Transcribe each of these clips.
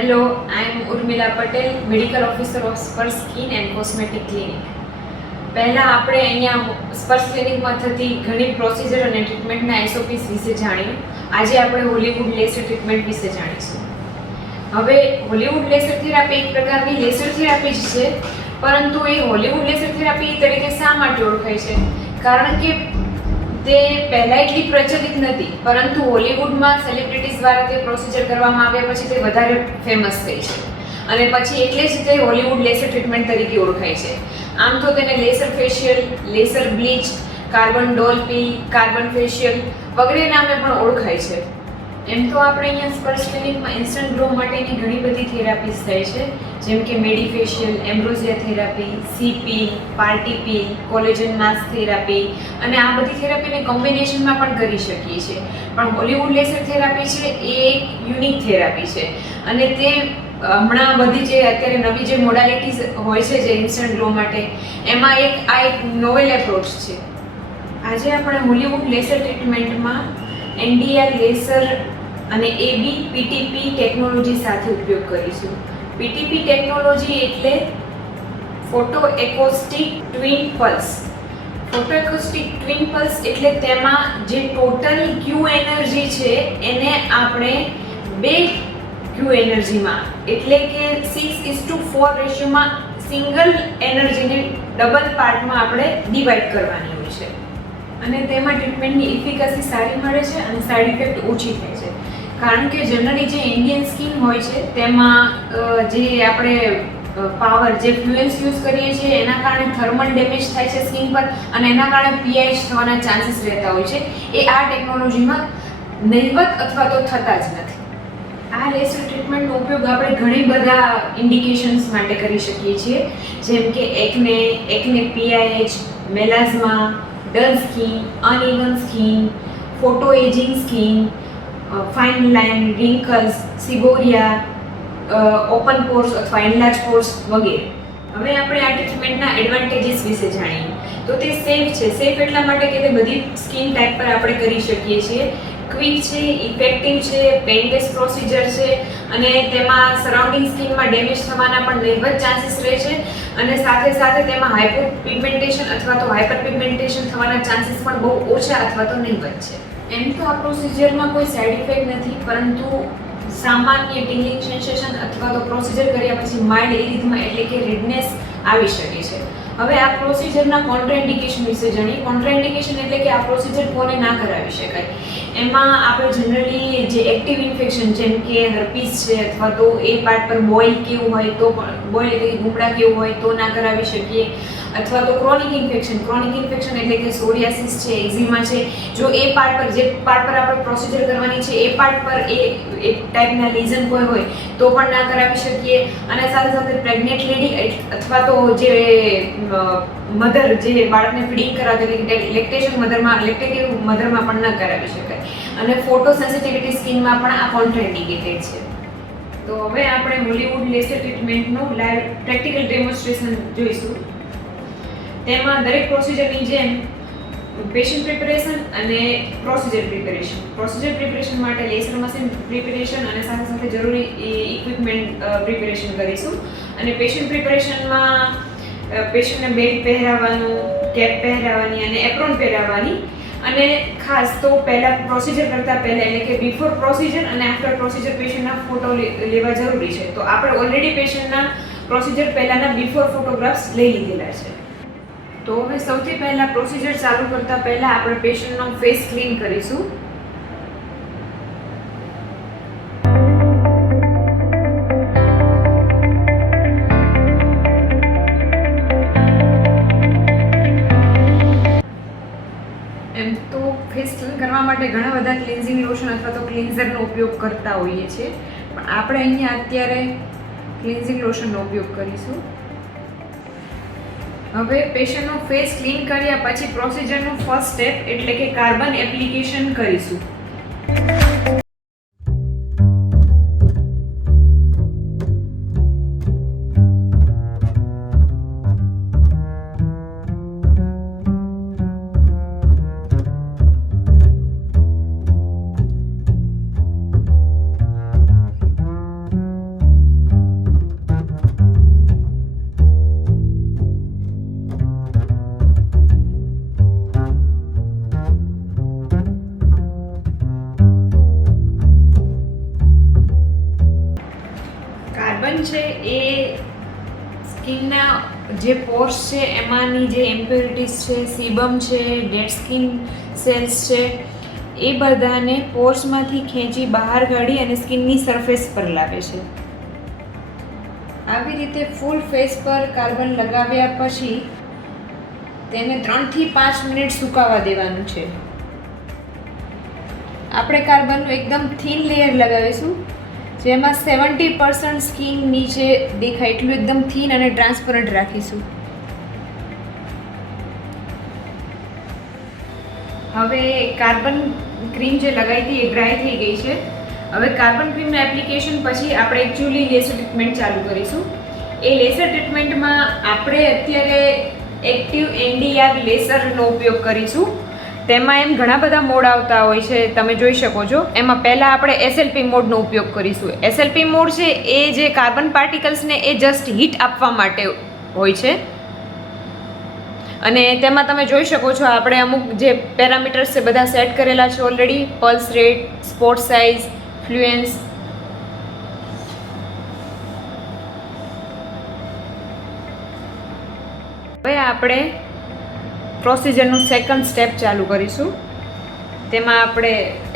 Hello, I am Urmila Patel, Medical Officer of Spurs Skin and Cosmetic Clinic. પહેલા આપણે અહીંયા સ્પર્શ ક્લિનિકમાં થતી ઘણી પ્રોસિજર અને ટ્રીટમેન્ટના એસઓપીસ વિશે જાણ્યું. આજે આપણે હોલીવુડ લેસર ટ્રીટમેન્ટ વિશે જાણીશું. હવે હોલીવુડ લેસર થેરાપી એક પ્રકારની લેસર થેરાપી જ છે, પરંતુ એ હોલીવુડ લેસર થેરાપી તરીકે શા માટે ઓળખાય છે? કારણ કે તે પહેલાં એટલી પ્રચલિત નથી, પરંતુ હોલીવુડમાં સેલિબ્રિટીઝ દ્વારા તે પ્રોસિજર કરવામાં આવ્યા પછી તે વધારે ફેમસ થઈ છે અને પછી એટલે જ તે હોલીવુડ લેસર ટ્રીટમેન્ટ તરીકે ઓળખાય છે. આમ તો તેને laser facial, laser bleach, carbon doll peel, carbon facial વગેરે નામે પણ ઓળખાય છે. એમ તો આપણે અહીંયા સ્પર્શ ક્લિનિકમાં ઇન્સ્ટન્ટ ગ્લો માટેની ઘણી બધી થેરાપીઝ થાય છે, જેમ કે મેડીફેશિયલ, એમ્બ્રોઝિયા થેરાપી, સી પીલ, પાર્ટી પીલ, કોલેજન માસ્ક થેરાપી અને આ બધી થેરાપીને કોમ્બિનેશનમાં પણ કરી શકીએ છીએ. પણ હોલીવુડ લેસર થેરાપી છે એ એક યુનિક થેરાપી છે અને તે હમણાં બધી જે અત્યારે નવી જે મોડાલિટીઝ હોય છે જે ઇન્સ્ટન્ટ ગ્લો માટે, એમાં એક નોવેલ એપ્રોચ છે. આજે આપણે હોલીવુડ લેસર ટ્રીટમેન્ટમાં એનડીઆર લેસર અને એબી પીટીપી ટેકનોલોજી સાથે ઉપયોગ કરીશું. પીટીપી ટેકનોલોજી એટલે photo acoustic twin pulse. Photo acoustic twin pulse એટલે તેમાં જે ટોટલ ક્યુ એનર્જી છે એને આપણે બે ક્યુ એનર્જીમાં એટલે કે 6:4 રેશિયોમાં સિંગલ એનર્જીને ડબલ પાર્ટમાં આપણે ડિવાઈડ કરવાની હોય છે અને તેમાં ટ્રીટમેન્ટની ઇફિકસી સારી મળે છે અને સાઇડ ઇફેક્ટ ઓછી થાય છે. કારણ કે જનરલી જે ઇન્ડિયન સ્કિન હોય છે તેમાં જે આપણે પાવર જે ફ્યુએલ્સ યુઝ કરીએ છીએ એના કારણે થર્મલ ડેમેજ થાય છે સ્કિન પર અને એના કારણે પીઆઈચ થવાના ચાન્સીસ રહેતા હોય છે. એ આ ટેકનોલોજીમાં નહિવત અથવા તો થતા જ નથી. આ લેસર ટ્રીટમેન્ટનો ઉપયોગ આપણે ઘણી બધા ઇન્ડિકેશન્સ માટે કરી શકીએ છીએ, જેમ કે એકને PIH, melasma, dull skin, uneven skin, photo aging skin, fine line, wrinkles, seborrhea, open pores અથવા એનલાર્જ પોર્સ વગેરે. હવે આપણે આ ટ્રીટમેન્ટના એડવાન્ટેજીસ વિશે જાણીએ. તો તે સેફ છે. સેફ એટલા માટે કે તે બધી સ્કિન ટાઈપ પર આપણે કરી શકીએ છીએ. ક્વિક છે, ઇફેક્ટિવ છે, પેઇનલેસ પ્રોસિજર છે અને તેમાં સરાઉન્ડિંગ સ્કિનમાં ડેમેજ થવાના પણ નહિવત ચાન્સીસ રહે છે અને સાથે સાથે તેમાં હાઇપર પિગમેન્ટેશન અથવા તો હાઇપર પિગમેન્ટેશન થવાના ચાન્સીસ પણ બહુ ઓછા અથવા તો નહિવત છે. એમ તો આ પ્રોસિજરમાં કોઈ સાઇડ ઇફેક્ટ નથી, પરંતુ સામાન્ય ટિંગલિંગ સેન્સેશન અથવા તો પ્રોસિજર કર્યા પછી માઇલ્ડ એરિથમા એટલે કે રેડનેસ આવી શકે છે. હવે આ પ્રોસિજરના કોન્ટ્રાઇન્ડિકેશન વિશે જાણીએ. કોન્ટ્રાઇન્ડિકેશન એટલે કે આ પ્રોસિજર કોને ના કરાવી શકાય. એમાં આપણે જનરલી જે એક્ટિવ ઇન્ફેક્શન જેમ કે હર્પીસ છે અથવા તો એ પાર્ટ પર બોઇલ કેવું હોય તો પણ બોઇલ એટલે કે ગુમડા કેવું હોય તો ના કરાવી શકીએ, અથવા તો ક્રોનિક ઇન્ફેક્શન એટલે કે સોરિયાસિસ છે, એક્ઝિમા છે, જો એ પાર્ટ પર જે પાર્ટ પર આપણે પ્રોસિજર કરવાની છે એ પાર્ટ પર એ ટાઈપના લીઝન કોઈ હોય તો પણ ના કરાવી શકીએ. અને સાથે સાથે પ્રેગ્નેન્ટ લેડી અથવા તો જે મધર જે બાળકને ફીડિંગ કરાવતી એટલે લેક્ટેટિવ મધરમાં પણ ન કરાવી શકાય. અને ફોટો સેન્સિટિવિટી સ્કિનમાં પણ આ કોન્ટ્રાઇન્ડિકેટેડ છે. તો હવે આપણે હોલીવુડ લેસર ટ્રીટમેન્ટનું લાઈવ પ્રેક્ટિકલ ડેમોન્સ્ટ્રેશન જોઈશું. તેમાં દરેક પ્રોસિજરની જેમ પેશન્ટ પ્રિપેરેશન અને પ્રોસિજર પ્રિપેરેશન માટે લેસર મશીન પ્રિપેરેશન અને સાથે સાથે જરૂરી ઇક્વિપમેન્ટ પ્રિપેરેશન કરીશું. અને પેશન્ટ પ્રિપેરેશનમાં પેશન્ટને બેલ્ટ પહેરાવવાનું, કેપ પહેરાવવાની અને એપ્રોન પહેરાવવાની અને ખાસ તો પહેલાં પ્રોસિજર કરતાં પહેલાં એટલે કે બિફોર પ્રોસિજર અને આફ્ટર પ્રોસિજર પેશન્ટના ફોટો લેવા જરૂરી છે. તો આપણે ઓલરેડી પેશન્ટના પ્રોસિજર પહેલાંના બિફોર ફોટોગ્રાફ્સ લઈ લીધેલા છે. તો હવે સૌથી પહેલાં પ્રોસિજર ચાલુ કરતાં પહેલાં આપણે પેશન્ટનો ફેસ ક્લીન કરીશું. એમ તો ફેસ ક્લીન કરવા માટે ઘણા બધા ક્લિન્ઝિંગ લોશન અથવા તો ક્લિન્ઝરનો ઉપયોગ કરતા હોઈએ છીએ, પણ આપણે અહીંયા અત્યારે ક્લિન્ઝિંગ લોશનનો ઉપયોગ કરીશું. હવે પેશન્ટનો ફેસ ક્લીન કર્યા પછી પ્રોસિજરનું ફર્સ્ટ સ્ટેપ એટલે કે કાર્બન એપ્લિકેશન કરીશું. કાર્બન છે એ સ્કિનના જે પોર્સ છે એમાંની જે ઇમ્પ્યોરિટીઝ છે, સીબમ છે, ડેડ સ્કિન સેલ્સ છે, એ બધાને પોર્સમાંથી ખેંચી બહાર કાઢી અને સ્કિનની સરફેસ પર લાવે છે. આવી રીતે ફૂલ ફેસ પર કાર્બન લગાવ્યા પછી તેને 3 થી 5 મિનિટ સુકાવા દેવાનું છે. આપણે કાર્બનનું એકદમ થીન લેયર લગાવીશું, જેમાં 70% સ્કિન નીચે દેખાય એટલું એકદમ થીન અને ટ્રાન્સપરન્ટ રાખીશું. હવે કાર્બન ક્રીમ જે લગાવી હતી એ ડ્રાય થઈ ગઈ છે. હવે કાર્બન ક્રીમના એપ્લિકેશન પછી આપણે એકચ્યુઅલી લેસર ટ્રીટમેન્ટ ચાલુ કરીશું. એ લેસર ટ્રીટમેન્ટમાં આપણે અત્યારે એક્ટિવ એનડીઆર લેસરનો ઉપયોગ કરીશું. તેમાં એમ ઘણા બધા મોડ આવતા હોય છે, તમે જોઈ શકો છો. એમાં પહેલાં આપણે એસએલપી મોડનો ઉપયોગ કરીશું. એસએલપી મોડ છે એ જે કાર્બન પાર્ટિકલ્સને એ જસ્ટ હીટ આપવા માટે હોય છે. અને તેમાં તમે જોઈ શકો છો આપણે અમુક જે પેરામીટર્સ છે બધા સેટ કરેલા છે already. Pulse rate, spot size, fluence. હવે આપણે પ્રોસિજરનું સેકન્ડ સ્ટેપ ચાલુ કરીશું. તેમાં આપણે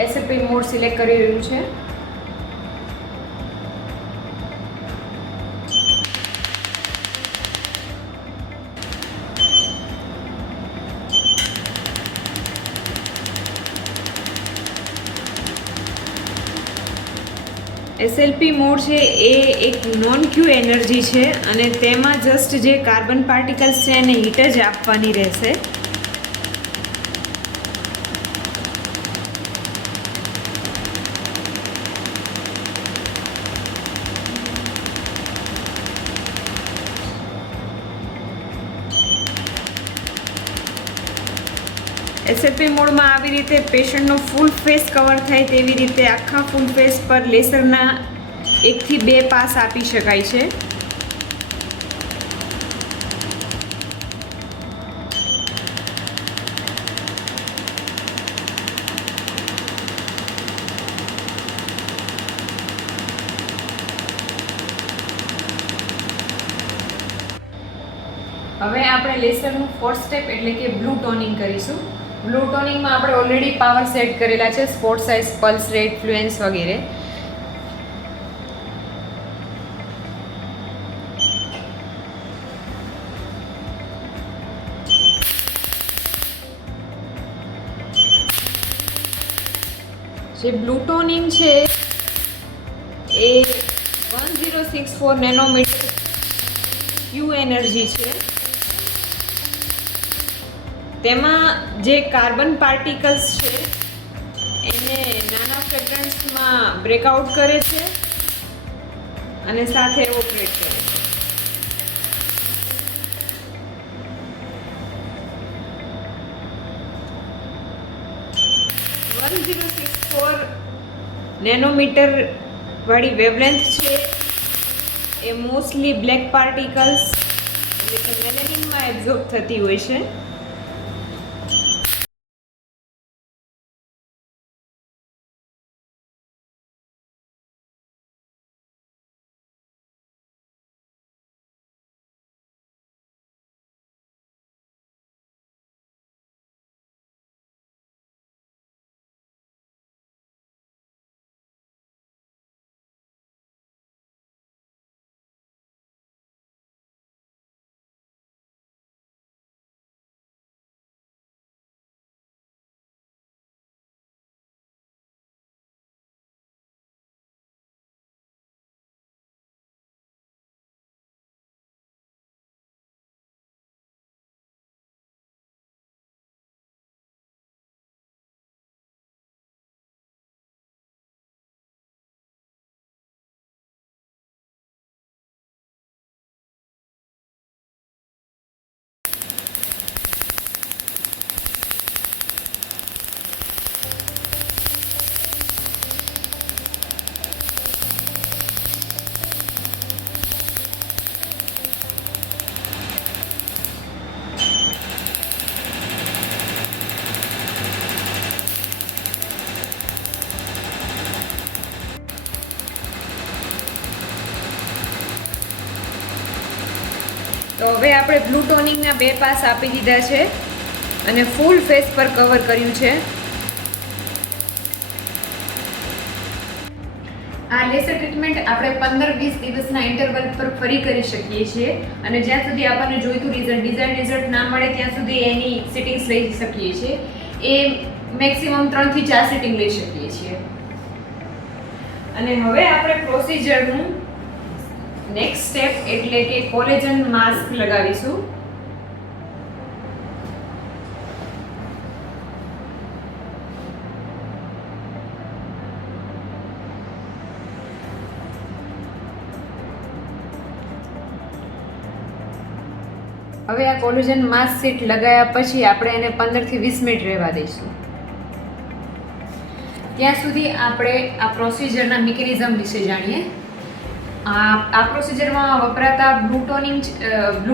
એસએલપી મોડ સિલેક્ટ કરી રહ્યું છે. એસએલપી મોડ છે એ એક નોન ક્યુ એનર્જી છે અને તેમાં જસ્ટ જે કાર્બન પાર્ટિકલ્સ છે એને હીટ જ આપવાની રહેશે. એસએલપી મોડમાં આવી રીતે પેશન્ટનો ફૂલ ફેસ કવર થાય તેવી રીતે આખા ફૂલ ફેસ પર લેસરના 1 થી 2 પાસ આપી શકાય છે. હવે આપણે લેસરનું ફોર્થ સ્ટેપ એટલે કે બ્લુ ટોનિંગ કરીશું. બ્લુ ટોનિંગમાં આપણે ઓલરેડી પાવર સેટ કરેલા છે, સ્પોટ સાઇઝ, પલ્સ રેટ, ફ્લુએન્સ વગેરે. જે બ્લુ ટોનિંગ છે એ 1064 નેનોમીટર ક્યુ એનર્જી છે. તેમાં જે કાર્બન પાર્ટિકલ્સ છે એને નાના ફ્રેગ્રન્સમાં બ્રેકઆઉટ કરે છે અને સાથે એવોપરેટ કરે છે. નેનોમીટર વાળી વેવલેન્થ છે એ મોસ્ટલી બ્લેક પાર્ટિકલ્સ એટલે કે મેલેનિનમાં એબ્ઝોર્બ થતી હોય છે. તો હવે આપણે બ્લુ ટોનિંગના 2 પાસ આપી દીધા છે અને ફૂલ ફેસ પર કવર કર્યું છે. આ લેસર ટ્રીટમેન્ટ આપણે 15-20 દિવસના ઇન્ટરવલ પર ફરી કરી શકીએ છીએ અને જ્યાં સુધી આપણને જોઈતું ડિઝાઇન રિઝલ્ટ ના મળે ત્યાં સુધી એની સિટિંગ્સ લઈ શકીએ છીએ. એ મેક્સિમમ 3 થી 4 સિટિંગ લઈ શકીએ છીએ. અને હવે આપણે પ્રોસિજરનું નેક્સ્ટ સ્ટેપ એટલે કે કોલેજન માસ્ક લગાવીશું. હવે આ કોલેજન માસ્ક શીટ લગાવ્યા પછી આપણે એને 15 થી 20 મિનિટ રહેવા દઈશું. ત્યાં સુધી આપણે આ પ્રોસિજરના મિકેનિઝમ વિશે જાણીએ. આ પ્રોસિજરમાં વપરાતા બ્લુ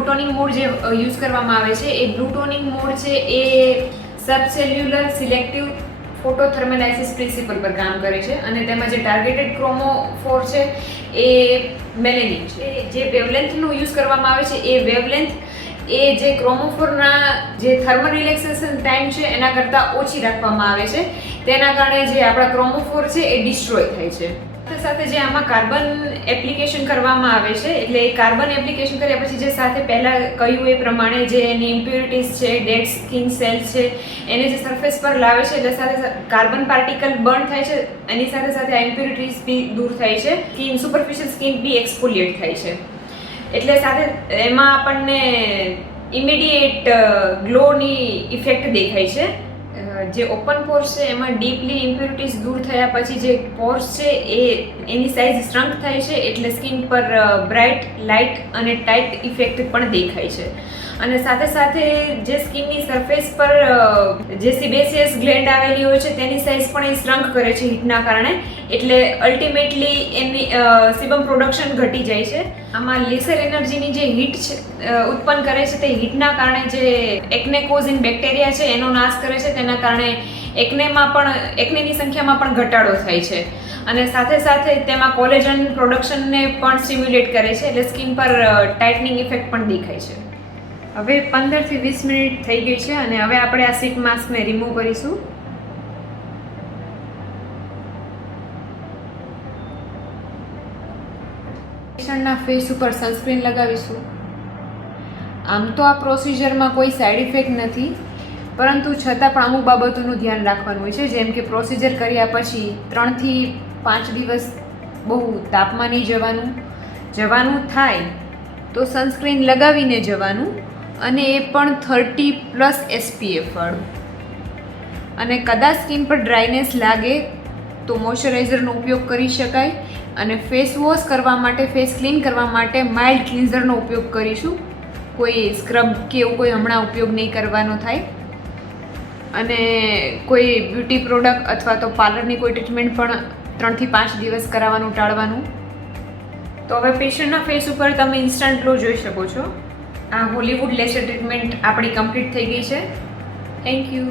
ટોનિંગ મોડ જે યુઝ કરવામાં આવે છે એ બ્લુ ટોનિંગ મોડ છે એ સબસેલ્યુલર સિલેક્ટિવ ફોટોથર્મેલાઇસિસ પ્રિન્સિપલ પર કામ કરે છે અને તેમાં જે ટાર્ગેટેડ ક્રોમોફોર છે એ મેલેનિન છે. જે વેવલેન્થનો યુઝ કરવામાં આવે છે એ વેવલેન્થ એ જે ક્રોમોફોરના જે થર્મલ રિલેક્સેશન ટાઈમ છે એના કરતાં ઓછી રાખવામાં આવે છે. તેના કારણે જે આપણા ક્રોમોફોર છે એ ડિસ્ટ્રોય થાય છે. સાથે સાથે જે આમાં કાર્બન એપ્લિકેશન કરવામાં આવે છે એટલે એ કાર્બન એપ્લિકેશન કર્યા પછી જે સાથે પહેલાં કહ્યું એ પ્રમાણે જે એની ઇમ્પ્યુરિટીઝ છે, ડેડ સ્કિન સેલ્સ છે એને જે સરફેસ પર લાવે છે એટલે સાથે કાર્બન પાર્ટિકલ બર્ન થાય છે. એની સાથે સાથે આ ઇમ્પ્યુરિટીઝ બી દૂર થાય છે. સુપરફિશિયલ સ્કિન બી એક્સફોલિએટ થાય છે. એટલે સાથે એમાં આપણને ઇમિડિયેટ ગ્લોની ઇફેક્ટ દેખાય છે. જે ઓપન પોર્સ છે એમાં ડીપલી ઇમ્પ્યુરિટીઝ દૂર થયા પછી જે પોર્સ છે એની સાઇઝ શ્રંક થાય છે એટલે સ્કિન પર બ્રાઇટ, લાઇટ અને ટાઇટ ઇફેક્ટ પણ દેખાય છે. અને સાથે સાથે જે સ્કિનની સરફેસ પર જે સિબેસિયસ ગ્લેન્ડ આવેલી હોય છે તેની સાઇઝ પણ એ શ્રંક કરે છે હીટના કારણે. એટલે અલ્ટિમેટલી એની સિબમ પ્રોડક્શન ઘટી જાય છે. આમાં લેસર એનર્જીની જે હીટ છે ઉત્પન્ન કરે છે તે હીટના કારણે જે એકને કોઝિંગ બેક્ટેરિયા છે એનો નાશ કરે છે. તેના કારણે એકનેની સંખ્યામાં પણ ઘટાડો થાય છે અને સાથે સાથે તેમાં કોલેજન પ્રોડક્શનને પણ સ્ટિમ્યુલેટ કરે છે એટલે સ્કિન પર ટાઇટનિંગ ઇફેક્ટ પણ દેખાય છે. હવે 15 થી 20 મિનિટ થઈ ગઈ છે અને હવે આપણે આ શીટ માસ્કને રિમૂવ કરીશું. પેશન્ટના ફેસ ઉપર સનસ્ક્રીન લગાવીશું. આમ તો આ પ્રોસિજરમાં કોઈ સાઈડ ઇફેક્ટ નથી પરંતુ છતાં પણ અમુક બાબતોનું ધ્યાન રાખવાનું હોય છે. જેમ કે પ્રોસિજર કર્યા પછી 3 થી 5 દિવસ બહુ તાપમાં નહીં જવાનું થાય તો સનસ્ક્રીન લગાવીને જવાનું અને એ પણ 30+ SPF વાળું. અને કદાચ સ્કિન પર ડ્રાયનેસ લાગે તો મોઇશ્ચરાઇઝરનો ઉપયોગ કરી શકાય અને ફેસ વોશ કરવા માટે, ફેસ ક્લીન કરવા માટે માઇલ્ડ ક્લિન્ઝરનો ઉપયોગ કરીશું. કોઈ સ્ક્રબ કે એવું કોઈ હમણાં ઉપયોગ નહીં કરવાનો થાય. અને કોઈ બ્યુટી પ્રોડક્ટ અથવા તો પાર્લરની કોઈ ટ્રીટમેન્ટ પણ 3 થી 5 દિવસ કરાવવાનું ટાળવાનું. તો હવે પેશન્ટના ફેસ ઉપર તમે ઇન્સ્ટન્ટ ગ્લો જોઈ શકો છો. આ હોલીવુડ લેસર ટ્રીટમેન્ટ આપણી કમ્પ્લીટ થઈ ગઈ છે. Thank you.